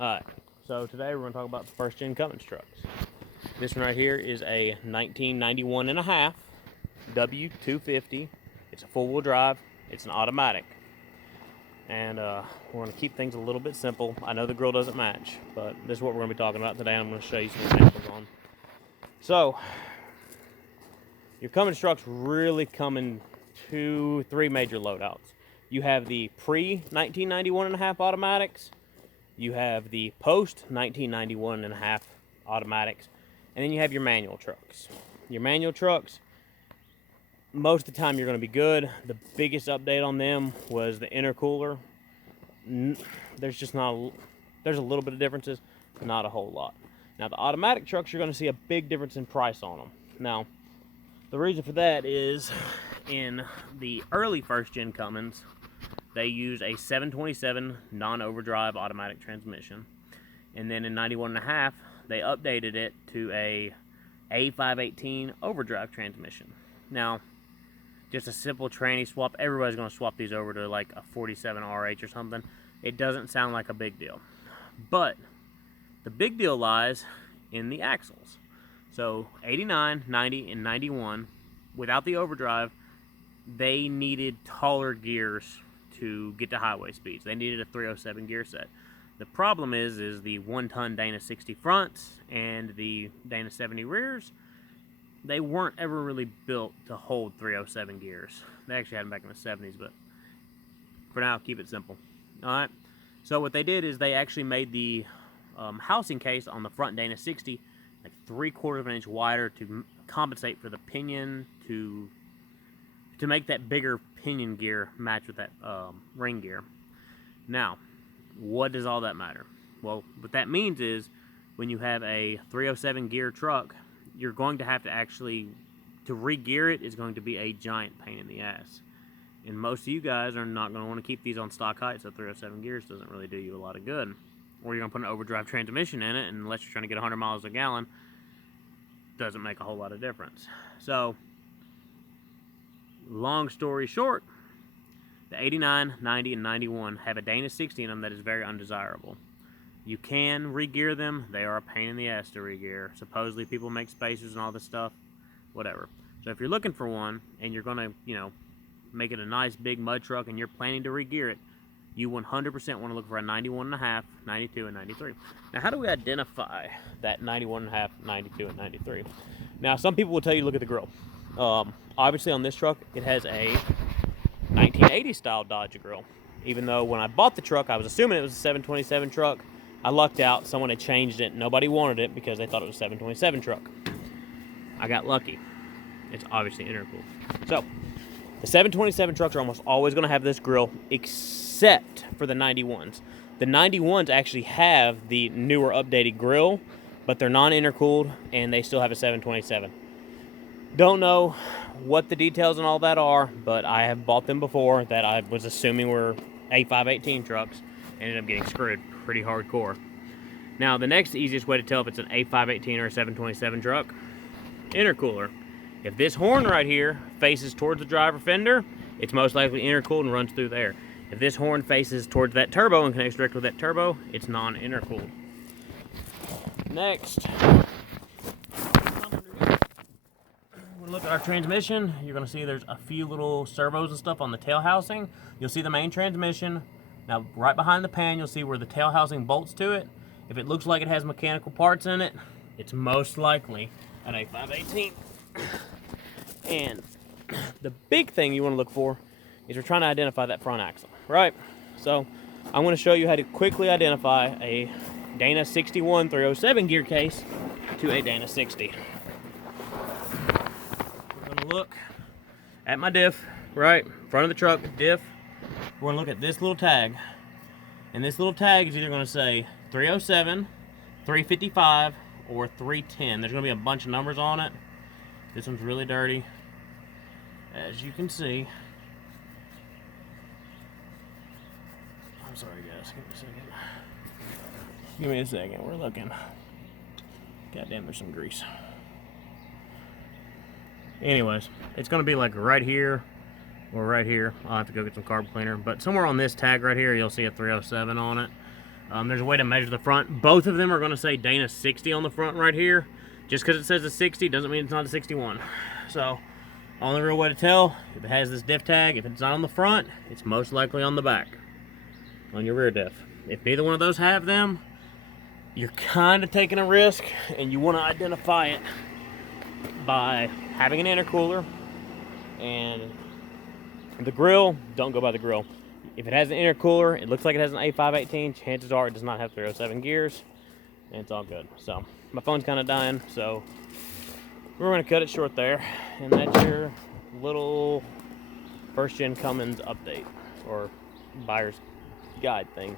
Alright, so today we're going to talk about the first gen Cummins trucks. This one right here is a 1991 and a half W250. It's a four-wheel drive. It's an automatic. And we're going to keep things a little bit simple. I know the grill doesn't match, but this is what we're going to be talking about today. I'm going to show you some examples on. So, your Cummins trucks really come in three major loadouts. You have the pre-1991 and a half automatics. You have the post-1991 and a half automatics. And then you have your manual trucks. Your manual trucks, most of the time you're going to be good. The biggest update on them was the intercooler. There's a little bit of differences, not a whole lot. Now the automatic trucks, you're going to see a big difference in price on them. Now, the reason for that is in the early first gen Cummins, they use a 727 non-overdrive automatic transmission. And then in 91 and a half, they updated it to a A518 overdrive transmission. Now, just a simple tranny swap. Everybody's going to swap these over to like a 47 RH or something. It doesn't sound like a big deal. But the big deal lies in the axles. So 89, 90, and 91, without the overdrive, they needed taller gears to get to highway speeds. They needed a 307 gear set. The problem is the 1-ton Dana 60 fronts and the Dana 70 rears, they weren't ever really built to hold 307 gears. They actually had them back in the 70s, but for now, keep it simple. All right. So what they did is they actually made the housing case on the front Dana 60 like 3/4 of an inch wider to compensate for the pinion to make that bigger pinion gear match with that ring gear. Now, what does all that matter? Well, what that means is when you have a 307 gear truck, you're going to have to actually, to re-gear it is going to be a giant pain in the ass. And most of you guys are not going to want to keep these on stock height, so 307 gears doesn't really do you a lot of good. Or you're going to put an overdrive transmission in it, and unless you're trying to get 100 miles a gallon, doesn't make a whole lot of difference. So, long story short, the 89, 90, and 91 have a Dana 60 in them that is very undesirable. You can re-gear them. They are a pain in the ass to re-gear. Supposedly people make spacers and all this stuff. Whatever. So if you're looking for one and you're going to, make it a nice big mud truck and you're planning to re-gear it, you 100% want to look for a 91 and a half, 92, and 93. Now, how do we identify that 91 and a half, 92, and 93? Now, some people will tell you look at the grill. Obviously on this truck, it has a 1980 style Dodge grill. Even though when I bought the truck, I was assuming it was a 727 truck. I lucked out. Someone had changed it. Nobody wanted it because they thought it was a 727 truck. I got lucky. It's obviously intercooled. So, the 727 trucks are almost always going to have this grill, except for the 91s. The 91s actually have the newer updated grill, but they're non-intercooled, and they still have a 727. Don't know what the details and all that are, but I have bought them before that I was assuming were A518 trucks. Ended up getting screwed pretty hardcore. Now, the next easiest way to tell if it's an A518 or a 727 truck, intercooler. If this horn right here faces towards the driver fender, it's most likely intercooled and runs through there. If this horn faces towards that turbo and connects directly with that turbo, it's non-intercooled. Next, look at our transmission. You're going to see there's a few little servos and stuff on the tail housing. You'll see the main transmission. Now, right behind the pan, you'll see where the tail housing bolts to it. If it looks like it has mechanical parts in it, it's most likely an A518. And the big thing you want to look for is we're trying to identify that front axle, right? So I'm going to show you how to quickly identify a Dana 61 307 gear case to a Dana 60. Look at my diff, right? Front of the truck, diff. We're gonna look at this little tag. And this little tag is either gonna say 307, 355, or 310. There's gonna be a bunch of numbers on it. This one's really dirty, as you can see. I'm sorry guys, give me a second. Give me a second, we're looking. Goddamn, there's some grease. Anyways, it's going to be like right here or right here. I'll have to go get some carb cleaner. But somewhere on this tag right here, you'll see a 307 on it. There's a way to measure the front. Both of them are going to say Dana 60 on the front right here. Just because it says a 60 doesn't mean it's not a 61. So, only real way to tell, if it has this diff tag, if it's not on the front, it's most likely on the back, on your rear diff. If neither one of those have them, you're kind of taking a risk, and you want to identify it by having an intercooler. And the grill, don't go by the grill. If it has an intercooler, it looks like it has an A518, chances are it does not have 307 gears, and it's all good. So, my phone's kind of dying, so we're going to cut it short there, and that's your little first-gen Cummins update, or buyer's guide thing.